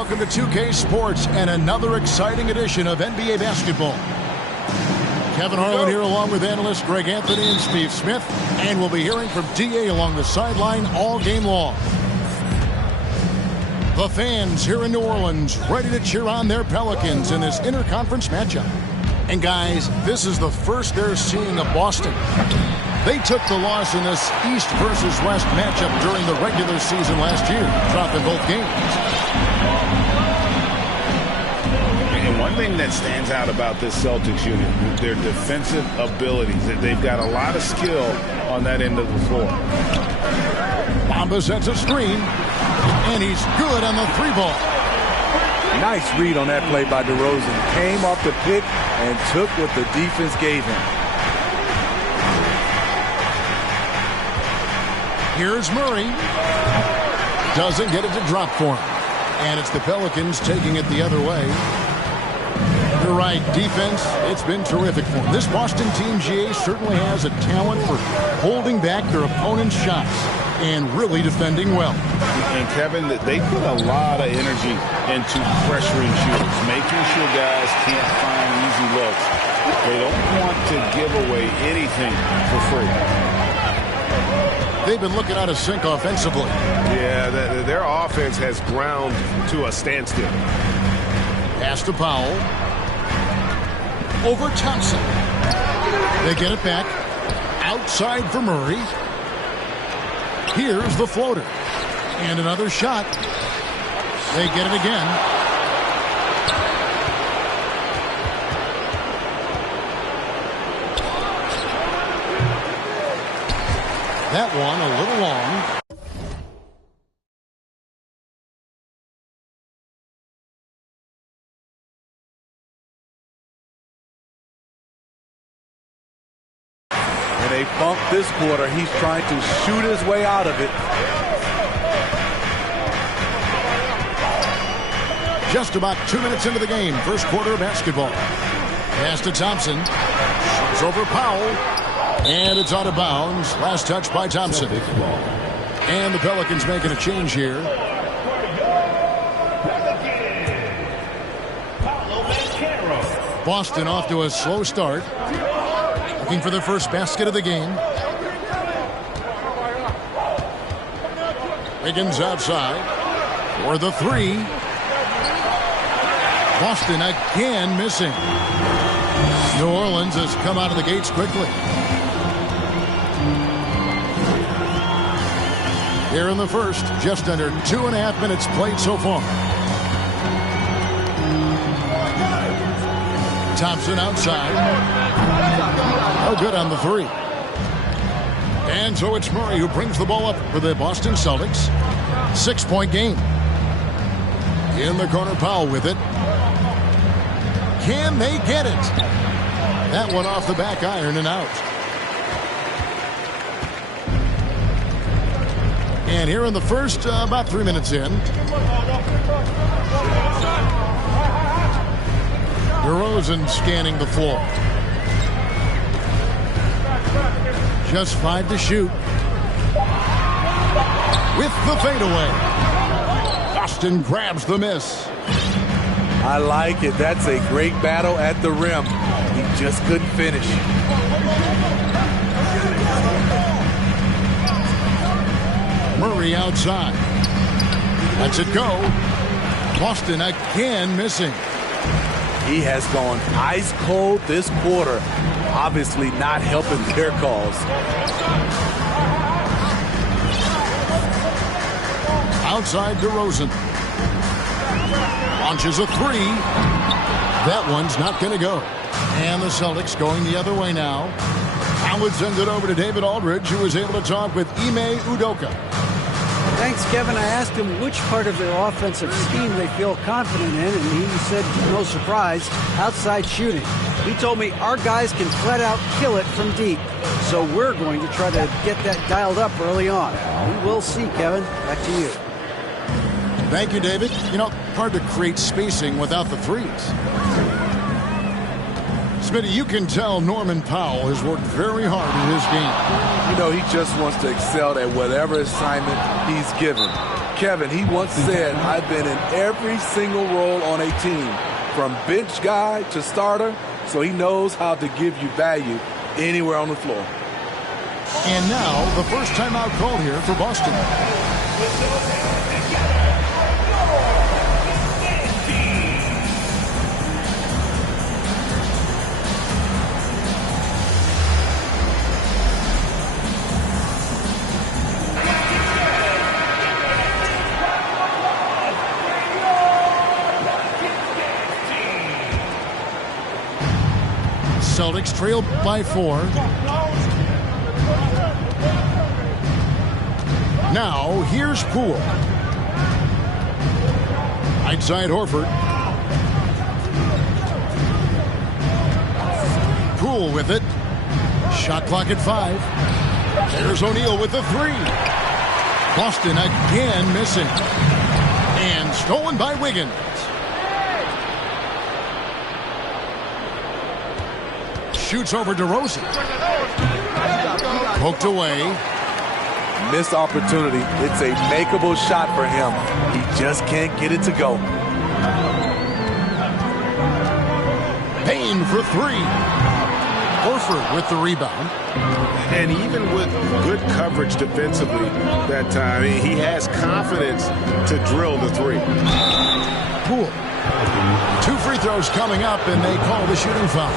Welcome to 2K Sports and another exciting edition of NBA basketball. Kevin Harlan here along with analysts Greg Anthony and Steve Smith, and we'll be hearing from DA along the sideline all game long. The fans here in New Orleans ready to cheer on their Pelicans in this interconference matchup. And guys, this is the first they're seeing of Boston. They took the loss in this East versus West matchup during the regular season last year, dropping both games. And one thing that stands out about this Celtics unit is their defensive abilities. They've got a lot of skill on that end of the floor. Bamba sets a screen, and he's good on the three ball. Nice read on that play by DeRozan. Came off the pick and took what the defense gave him. Here's Murray. Doesn't get it to drop for him. And it's the Pelicans taking it the other way. You're right, defense, it's been terrific for them. This Boston team, GA, certainly has a talent for holding back their opponent's shots and really defending well. And Kevin, they put a lot of energy into pressuring shooters, making sure guys can't find easy looks. They don't want to give away anything for free. They've been looking out of sync offensively. Yeah, their offense has ground to a standstill. Pass to Powell. Over Thompson. They get it back. Outside for Murray. Here's the floater. And another shot. They get it again. That one a little long. And they bumped this quarter. He's trying to shoot his way out of it. Just about 2 minutes into the game. First quarter of basketball. Pass to Thompson. Shoots over Powell. And it's out of bounds. Last touch by Thompson. And the Pelicans making a change here. Boston off to a slow start. Looking for their first basket of the game. Wiggins outside for the three. Boston again missing. New Orleans has come out of the gates quickly. Here in the first, just under 2.5 minutes played so far. Thompson outside. No good on the three. And so it's Murray who brings the ball up for the Boston Celtics. 6-point game. In the corner, Powell with it. Can they get it? That one off the back iron and out. And here in the first, about 3 minutes in. DeRozan scanning the floor. Just 5 to shoot. With the fadeaway. Boston grabs the miss. I like it. That's a great battle at the rim. He just couldn't finish. Murray outside. Lets it go. Boston again missing. He has gone ice cold this quarter. Obviously not helping their cause. Outside DeRozan. Launches a three. That one's not going to go. And the Celtics going the other way now. Now would send it over to David Aldridge, who was able to talk with Ime Udoka. Thanks, Kevin. I asked him which part of their offensive scheme they feel confident in, and he said, no surprise, outside shooting. He told me our guys can flat out kill it from deep. So we're going to try to get that dialed up early on. We will see, Kevin. Back to you. Thank you, David. You know, hard to create spacing without the threes. Smitty, you can tell Norman Powell has worked very hard in his game. You know, he just wants to excel at whatever assignment he's given. Kevin, he once said, I've been in every single role on a team, from bench guy to starter, so he knows how to give you value anywhere on the floor. And now, the first timeout called here for Boston. Celtics trail by 4. Now, here's Poole. Right side, Horford. Poole with it. Shot clock at 5. There's O'Neal with the 3. Boston again missing. And stolen by Wiggins. Shoots over DeRozan. Poked away. Missed opportunity. It's a makeable shot for him. He just can't get it to go. Payne for 3. Horford with the rebound. And even with good coverage defensively that time, he has confidence to drill the 3. Poole. 2 free throws coming up, and they call the shooting foul.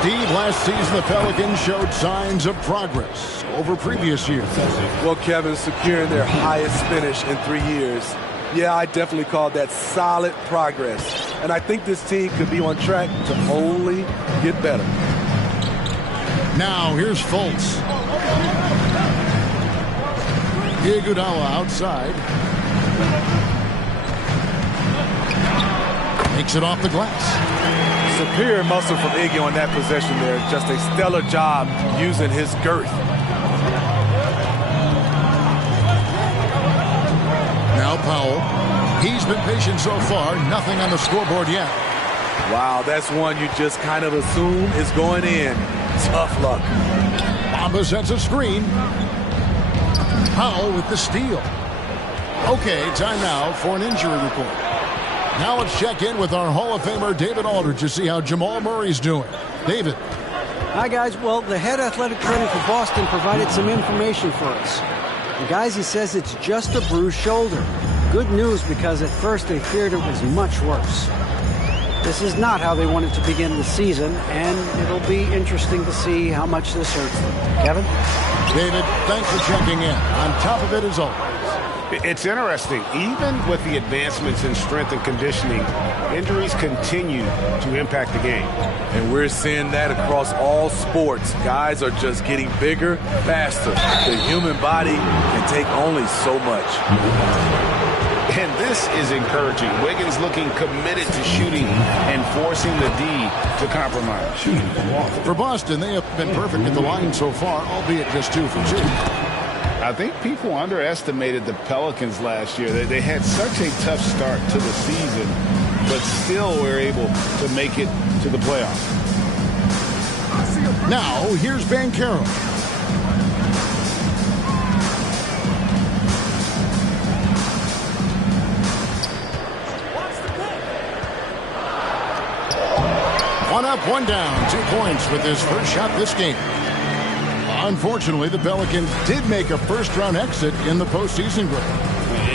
Steve, last season the Pelicans showed signs of progress over previous years. Well, Kevin, securing their highest finish in 3 years. Yeah, I definitely call that solid progress. And I think this team could be on track to only get better. Now, here's Fultz. Iguodala outside. Takes it off the glass. Superior muscle from Iggy on that possession there. Just a stellar job using his girth. Now Powell. He's been patient so far. Nothing on the scoreboard yet. Wow, that's one you just kind of assume is going in. Tough luck. Bamba sets a screen. Powell with the steal. Okay, time now for an injury report. Now let's check in with our Hall of Famer David Aldridge to see how Jamal Murray's doing. David. Hi, guys. Well, the head athletic trainer for Boston provided some information for us. And guys, he says it's just a bruised shoulder. Good news, because at first they feared it was much worse. This is not how they wanted to begin the season, and it'll be interesting to see how much this hurts them. Kevin? David, thanks for checking in. On top of it as always. It's interesting. Even with the advancements in strength and conditioning, injuries continue to impact the game. And we're seeing that across all sports. Guys are just getting bigger, faster. The human body can take only so much. And this is encouraging. Wiggins looking committed to shooting and forcing the D to compromise. For Boston, they have been perfect at the line so far, albeit just 2 for 2. I think people underestimated the Pelicans last year. They had such a tough start to the season, but still were able to make it to the playoffs. Now, here's Banchero. One up, one down, 2 points with his first shot this game. Unfortunately, the Pelicans did make a first-round exit in the postseason group.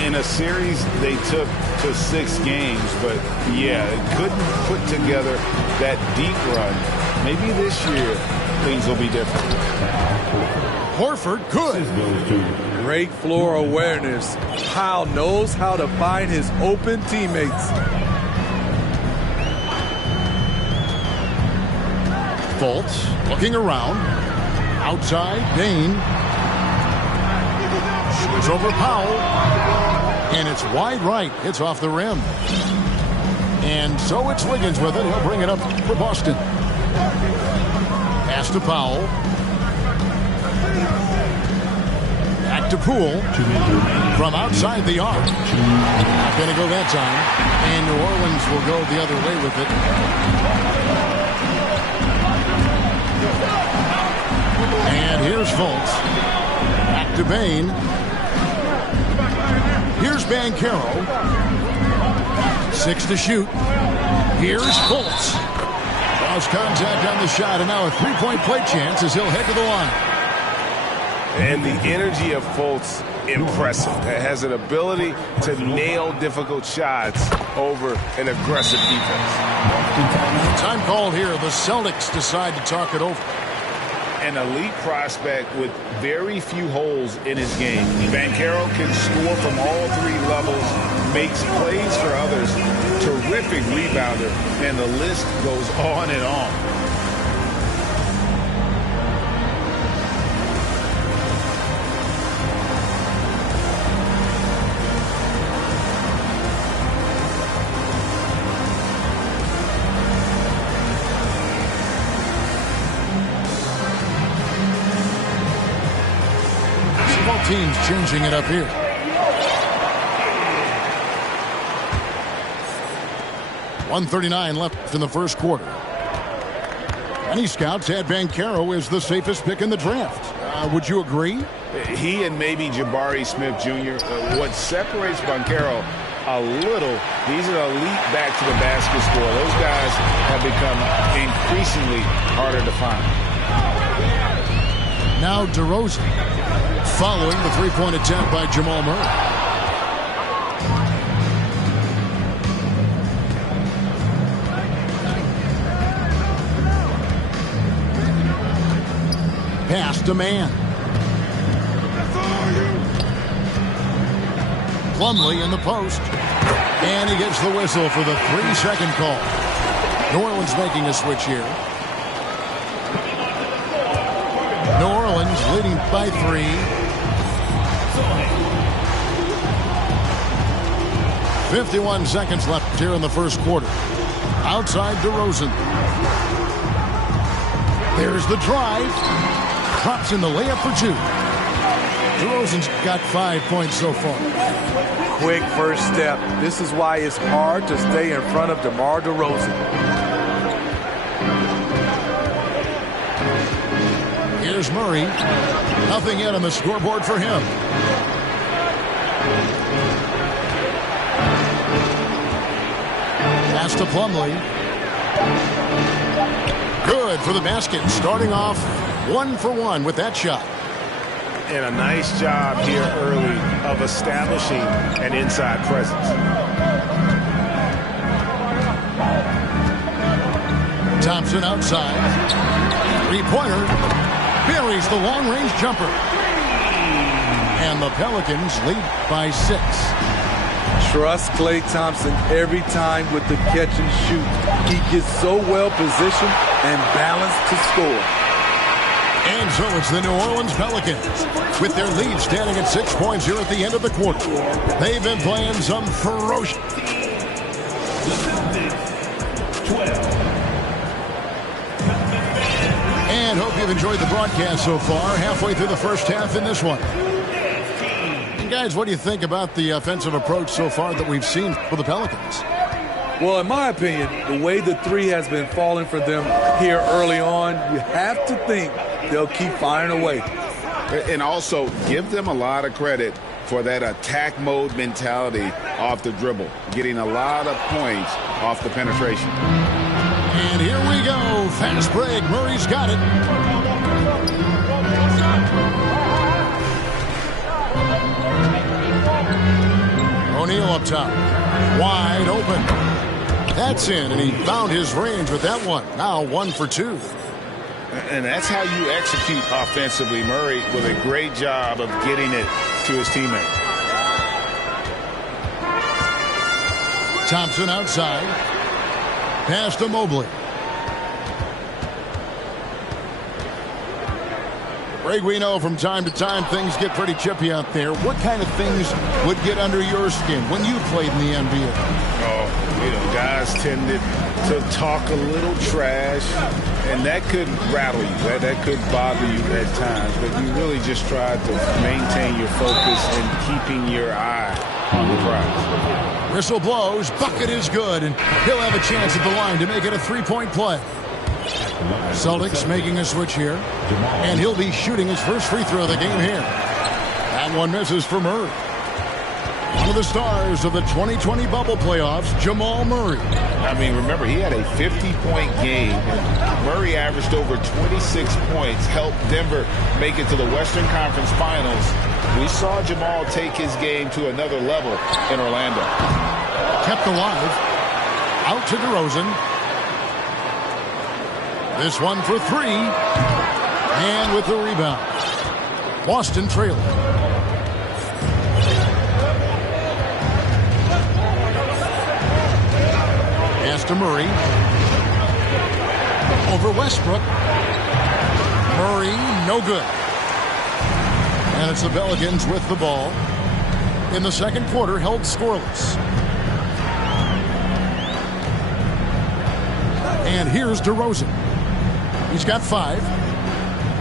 In a series they took to 6 games, but yeah, couldn't put together that deep run. Maybe this year things will be different. Horford could. Great floor awareness. Powell knows how to find his open teammates. Fultz looking around. Outside, Dane. Shoots over Powell. And it's wide right. It's off the rim. And so it's Wiggins with it. He'll bring it up for Boston. Pass to Powell. Back to Poole. From outside the arc. Not going to go that time. And New Orleans will go the other way with it. And here's Fultz. Back to Bane. Here's Banchero. 6 to shoot. Here's Fultz. Lost contact on the shot, and now a three-point play chance as he'll head to the line. And the energy of Fultz, impressive. It has an ability to nail difficult shots over an aggressive defense. Time called here. The Celtics decide to talk it over. An elite prospect with very few holes in his game. Banchero can score from all 3 levels, makes plays for others, terrific rebounder, and the list goes on and on. Teams changing it up here. .139 left in the first quarter. Many scouts had Banchero as the safest pick in the draft. Would you agree? He and maybe Jabari Smith Jr. What separates Banchero a little, he's an elite back to the basket scorer. Those guys have become increasingly harder to find. Now DeRozan, following the three-point attempt by Jamal Murray. Pass to man. Plumlee in the post. And he gets the whistle for the 3-second call. New Orleans making a switch here. New Orleans leading by 3. 51 seconds left here in the first quarter. Outside DeRozan. There's the drive. Drops in the layup for 2. DeRozan's got 5 points so far. Quick first step. This is why it's hard to stay in front of DeMar DeRozan. Here's Murray. Nothing yet on the scoreboard for him. Pass to Plumlee. Good for the basket. Starting off 1 for 1 with that shot. And a nice job here early of establishing an inside presence. Thompson outside. Three-pointer. Buries the long-range jumper. And the Pelicans lead by 6. Trust Klay Thompson every time with the catch and shoot. He gets so well positioned and balanced to score. And so it's the New Orleans Pelicans with their lead standing at 6 points here at the end of the quarter. They've been playing some ferocious. And hope you've enjoyed the broadcast so far. Halfway through the first half in this one. And guys, what do you think about the offensive approach so far that we've seen for the Pelicans? Well, in my opinion, the way the 3 has been falling for them here early on, you have to think they'll keep firing away. And also give them a lot of credit for that attack mode mentality off the dribble, getting a lot of points off the penetration. And here we go. Fast break. Murray's got it. O'Neal up top. Wide open. That's in, and he found his range with that one. Now 1 for 2. And that's how you execute offensively. Murray with a great job of getting it to his teammate. Thompson outside. Pass to Mobley. Greg, we know from time to time things get pretty chippy out there. What kind of things would get under your skin when you played in the NBA? Oh, guys tended to talk a little trash, and that could rattle you. That could bother you at times, but you really just try to maintain your focus and keeping your eye on the prize. Whistle blows. Bucket is good, and he'll have a chance at the line to make it a 3-point play. Celtics making a switch here, and he'll be shooting his first free throw of the game here. That one misses for Murray. One of the stars of the 2020 bubble playoffs, Jamal Murray. I mean, remember, he had a 50-point game. Murray averaged over 26 points, helped Denver make it to the Western Conference Finals. We saw Jamal take his game to another level in Orlando. Kept alive. Out to DeRozan. This one for three. And with the rebound. Boston trailing. Pass to Murray. Over Westbrook. Murray, no good. And it's the Pelicans with the ball. In the second quarter, held scoreless. And here's DeRozan. He's got 5.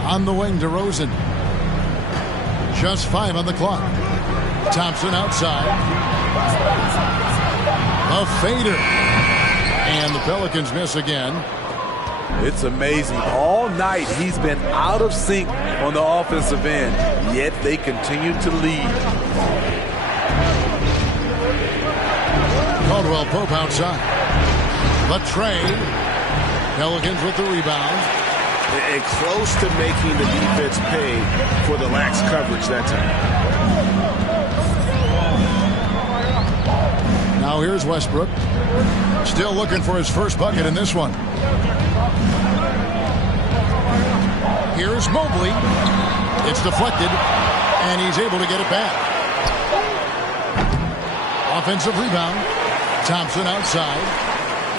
On the wing, DeRozan. Just 5 on the clock. Thompson outside. A fader. And the Pelicans miss again. It's amazing. All night he's been out of sync on the offensive end, yet they continue to lead. Caldwell Pope outside. The trade. Pelicans with the rebound. And close to making the defense pay for the lax coverage that time. Now here's Westbrook. Still looking for his first bucket in this one. Here's Mobley. It's deflected, and he's able to get it back. Offensive rebound. Thompson outside.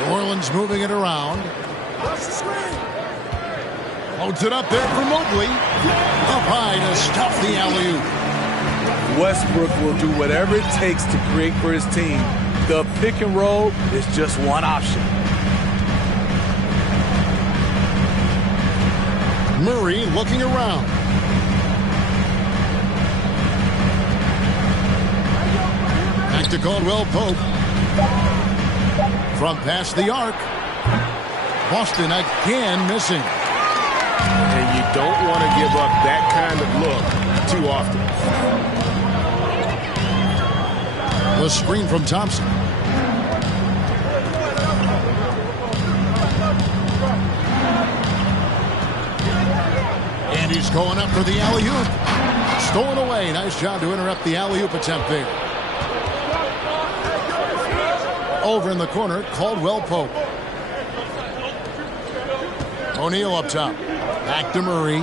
New Orleans moving it around. Holds it up there for Mobley. Up high to stop the alley-oop. Westbrook will do whatever it takes to create for his team. The pick and roll is just one option. Murray looking around. Back to Caldwell Pope. From past the arc. Boston again missing. And you don't want to give up that kind of look too often. The screen from Thompson. And he's going up for the alley-oop. Stolen away. Nice job to interrupt the alley-oop attempt there. Over in the corner, Caldwell Pope. O'Neal up top. Back to Murray.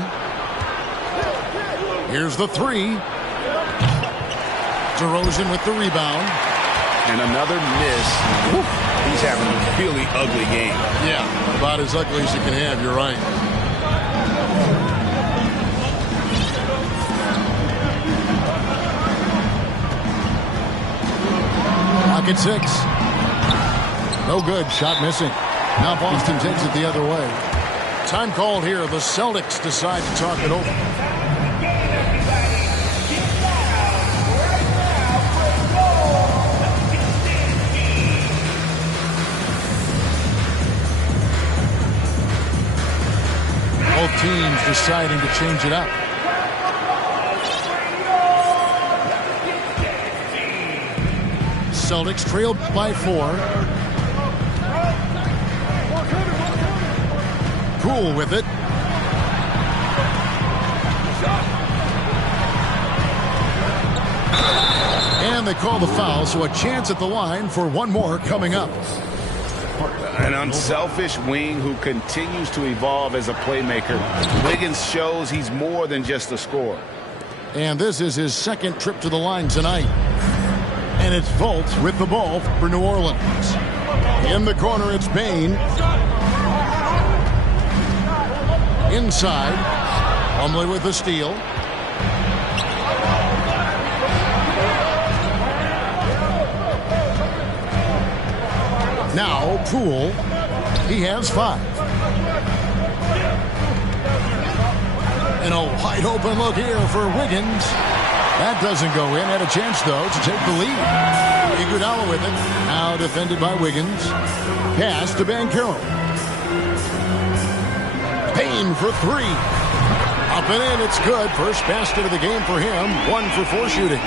Here's the three. DeRozan with the rebound. And another miss. Woo. He's having a really ugly game. Yeah, about as ugly as you can have. You're right. Pocket 6. No good. Shot missing. Now Boston takes it the other way. Time called here. The Celtics decide to talk it over. Both teams deciding to change it up. Celtics trailed by 4. Poole with it. And they call the foul, so a chance at the line for one more coming up. An unselfish wing who continues to evolve as a playmaker. Wiggins shows he's more than just a scorer. And this is his second trip to the line tonight. And it's Fultz with the ball for New Orleans. In the corner, it's Bain. Inside. Plumlee with the steal. Now, Poole. He has 5. And a wide open look here for Wiggins. That doesn't go in. Had a chance, though, to take the lead. Iguodala with it. Now defended by Wiggins. Pass to Banchero. Payne for 3. Up and in. It's good. First basket of the game for him. 1 for 4 shooting.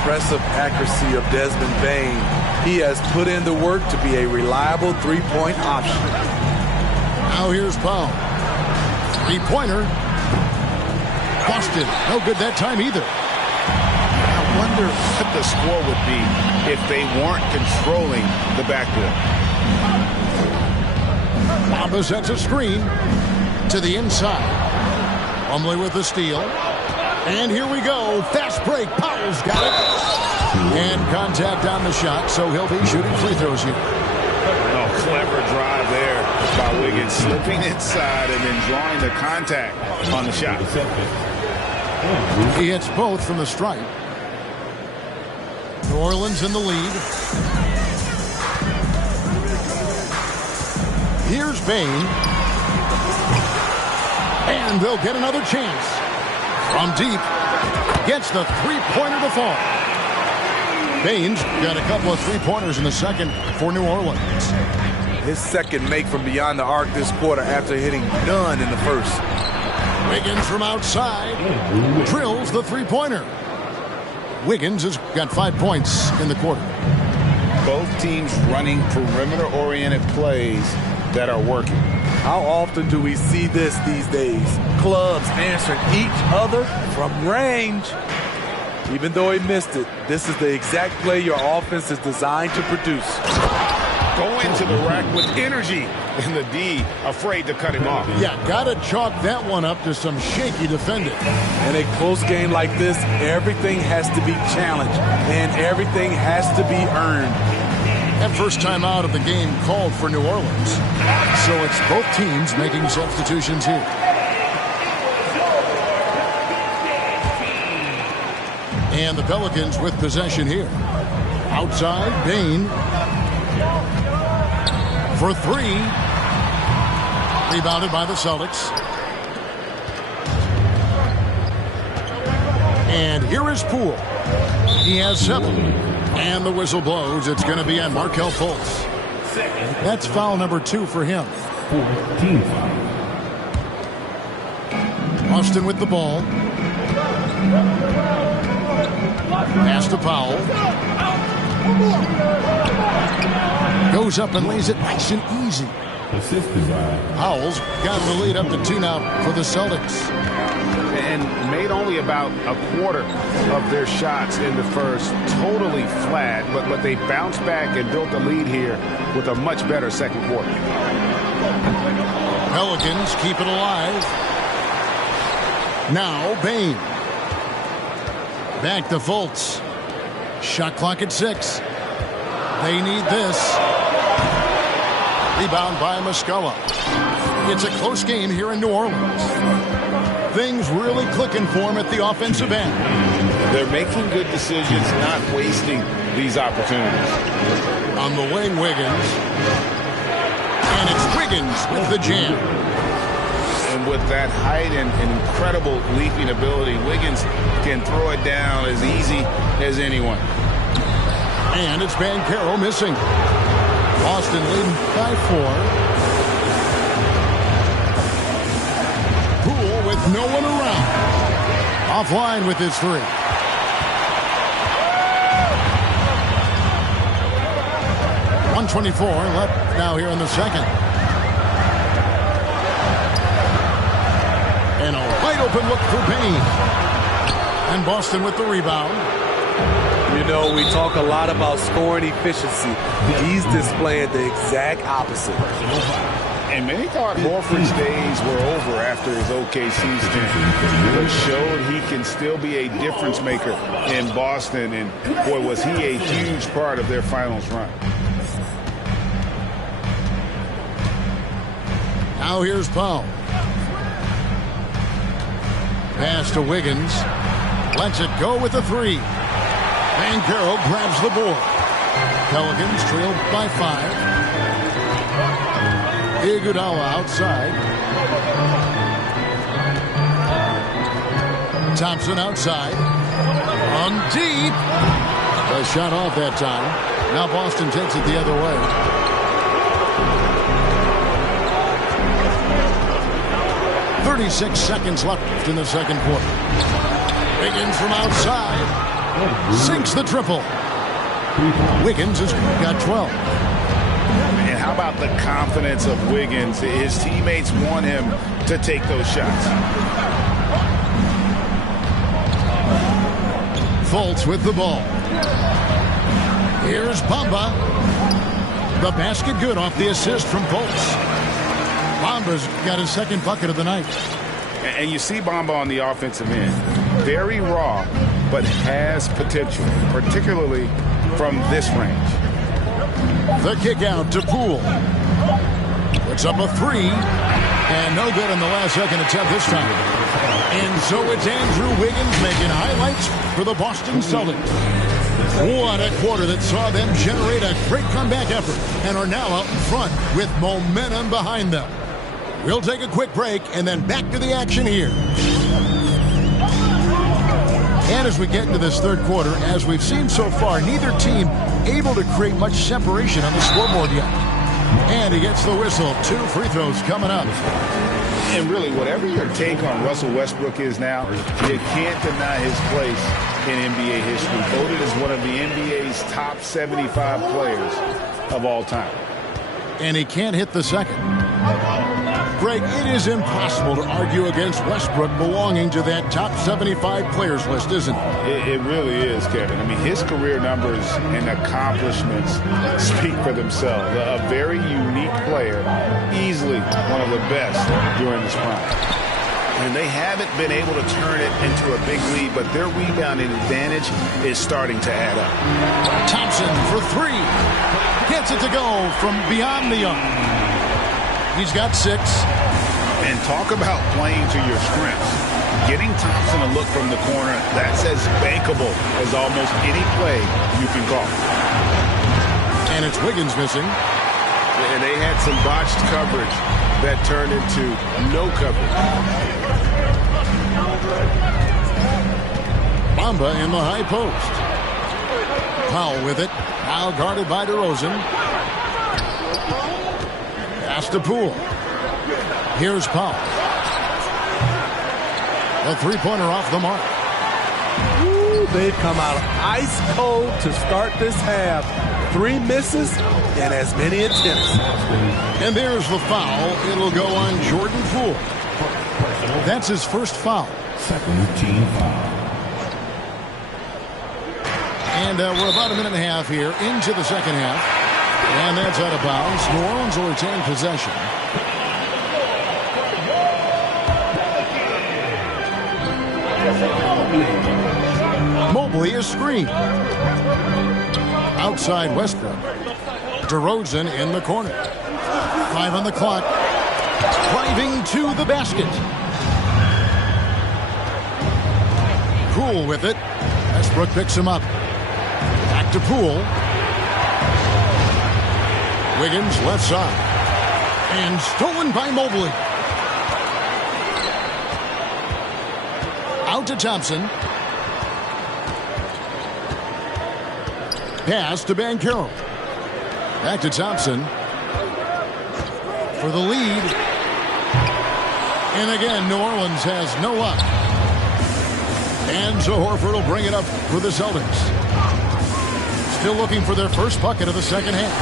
impressive accuracy of Desmond Bane. He has put in the work to be a reliable three-point option. Now here's Powell. Three-pointer. Boston. No good that time either. I wonder what the score would be if they weren't controlling the backcourt. Bamba sets a screen to the inside. Plumlee with the steal. And here we go. Fast break. Powell's got it. And contact on the shot, so he'll be shooting free throws here. Oh, clever drive there by Wiggins, slipping inside and then drawing the contact on the shot. He hits both from the stripe. New Orleans in the lead. Here's Bane. And they'll get another chance. From deep. Gets the three-pointer to fall. Bane's got a couple of three-pointers in the second for New Orleans. His second make from beyond the arc this quarter after hitting none in the first. Wiggins from outside drills the three-pointer. Wiggins has got 5 points in the quarter. Both teams running perimeter-oriented plays that are working. How often do we see this these days? Clubs answering each other from range. Even though he missed it, this is the exact play your offense is designed to produce. Going to the rack with energy, and the D afraid to cut him off. Yeah, gotta chalk that one up to some shaky defending. In a close game like this, everything has to be challenged, and everything has to be earned. That first time out of the game called for New Orleans. So it's both teams making substitutions here. And the Pelicans with possession here. Outside, Bane. For three. Rebounded by the Celtics. And here is Poole. He has 7. And the whistle blows. It's going to be on Markelle Fultz. That's foul number 2 for him. Boston with the ball. Pass to Powell. Goes up and lays it nice and easy. Powell's got the lead up to 2 now for the Celtics. And made only about a quarter of their shots in the first. Totally flat, but they bounced back and built the lead here with a much better second quarter. Pelicans keep it alive. Now Bane. Back to Fultz. Shot clock at 6. They need this. Rebound by Muscala. It's a close game here in New Orleans. Things really clicking for him at the offensive end. They're making good decisions, not wasting these opportunities. On the wing, Wiggins. And it's Wiggins with the jam. And with that height and incredible leaping ability, Wiggins can throw it down as easy as anyone. And it's Banchero missing. Boston leading by 4. Poole with no one around. Offline with his 3. .124 left now here in the second. And a wide open look for Bane. And Boston with the rebound. You know, we talk a lot about scoring efficiency. He's displaying the exact opposite. And many thought Horford's days were over after his OKC stint, but showed he can still be a difference maker in Boston. And boy, was he a huge part of their finals run. Now here's Powell. Pass to Wiggins. Lets it go with a 3. Banchero grabs the board. Pelicans trailed by 5. Iguodala outside. Thompson outside. On deep. A shot off that time. Now Boston takes it the other way. .36 seconds left in the second quarter. Wiggins from outside. Sinks the triple. Wiggins has got 12. And how about the confidence of Wiggins? His teammates want him to take those shots. Fultz with the ball. Here's Bamba. The basket good off the assist from Fultz. Bamba's got his second bucket of the night. And you see Bamba on the offensive end. Very raw, but has potential, particularly from this range. The kick out to Poole. Puts up a three. And no good on the last second attempt this time. And so it's Andrew Wiggins making highlights for the Boston Celtics. What a quarter that saw them generate a great comeback effort and are now out in front with momentum behind them. We'll take a quick break and then back to the action here. And as we get into this third quarter, as we've seen so far, neither team able to create much separation on the scoreboard yet. And he gets the whistle. 2 free throws coming up. And really, whatever your take on Russell Westbrook is now, you can't deny his place in NBA history. Voted as one of the NBA's top 75 players of all time. And he can't hit the second. Greg, it is impossible to argue against Westbrook belonging to that top 75 players list, isn't it? It really is, Kevin. I mean, his career numbers and accomplishments speak for themselves. A very unique player, easily one of the best during his prime. And they haven't been able to turn it into a big lead, but their rebounding advantage is starting to add up. Thompson for 3. Gets it to go from beyond the arc. He's got 6. And talk about playing to your strengths. Getting Thompson a look from the corner, that's as bankable as almost any play you can call. And it's Wiggins missing. And they had some botched coverage that turned into no coverage. Bamba in the high post. Powell with it. Now guarded by DeRozan. Pass to Poole. Here's Powell. A three-pointer off the mark. Ooh, they've come out ice cold to start this half. 3 misses and as many attempts. And there's the foul. It'll go on Jordan Poole. That's his first foul. Second team foul. And we're about a minute and a half here into the second half. And that's out of bounds. New Orleans will retain possession. Mobley is screened. Outside Westbrook. DeRozan in the corner. 5 on the clock. Driving to the basket. Poole with it. Westbrook picks him up. Back to Poole. Wiggins left side. And stolen by Mobley. Out to Thompson. Pass to Banchero. Back to Thompson. For the lead. And again, New Orleans has no luck. And so Horford will bring it up for the Celtics. Still looking for their first bucket of the second half.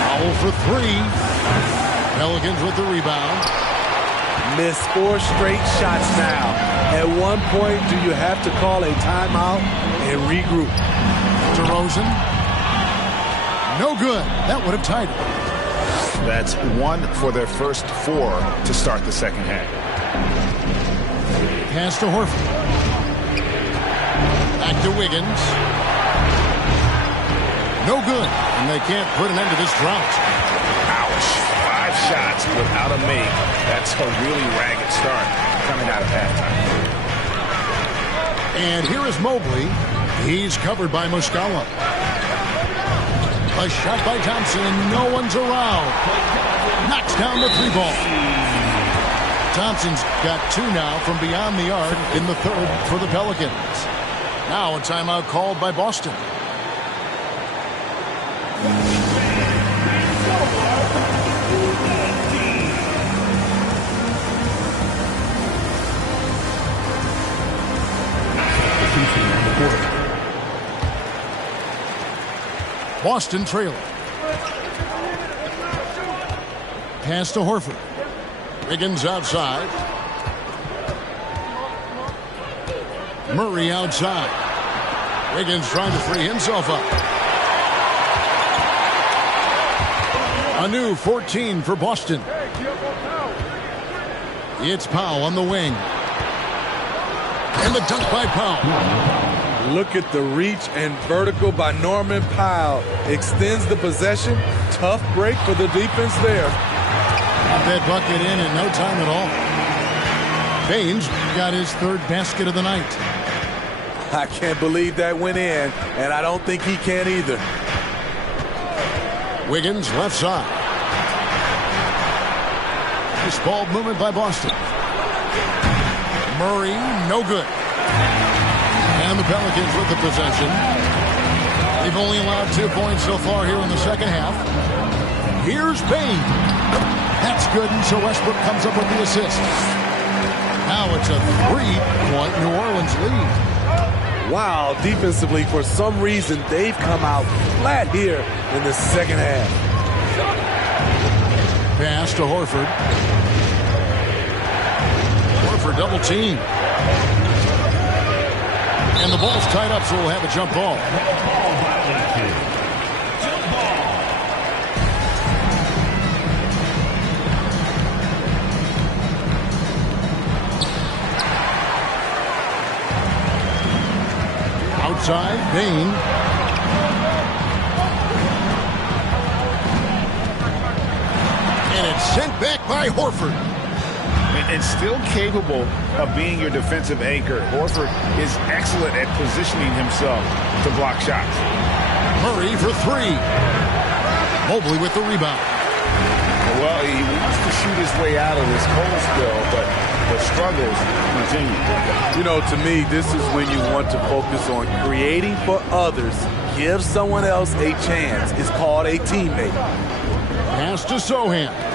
Foul for 3. Pelicans with the rebound. Missed 4 straight shots now. At one point, do you have to call a timeout and regroup? DeRozan. No good. That would have tied it. That's 1 for their first 4 to start the second half. Pass to Horford. Back to Wiggins. No good. And they can't put an end to this drought. Ouch. 5 shots without a make. That's a really ragged start coming out of halftime. And here is Mobley. He's covered by Muscala. A shot by Thompson, and no one's around. Knocks down the 3-ball. Thompson's got 2 now from beyond the arc in the third for the Pelicans. Now a timeout called by Boston. Boston trailing. Pass to Horford. Wiggins outside. Murray outside. Wiggins trying to free himself up. A new 14 for Boston. It's Powell on the wing. And the dunk by Powell. Look at the reach and vertical by Norman Powell. Extends the possession. Tough break for the defense there. That bucket in no time at all. Baines got his third basket of the night. I can't believe that went in, and I don't think he can either. Wiggins left side. This ball movement by Boston. Murray, no good. And the Pelicans with the possession. They've only allowed 2 points so far here in the second half. Here's Bain. That's good, and so Westbrook comes up with the assist. Now it's a 3-point New Orleans lead. Wow, defensively, for some reason, they've come out flat here in the second half. Pass to Horford. Horford double team. And the ball's tied up, so we'll have a jump ball. Outside, Bain. And it's sent back by Horford. And still capable of being your defensive anchor. Horford is excellent at positioning himself to block shots. Murray for three. Mobley with the rebound. Well, he wants to shoot his way out of this cold spell, but the struggles continue. You know, to me, this is when you want to focus on creating for others. Give someone else a chance. It's called a teammate. Pass to Sohan.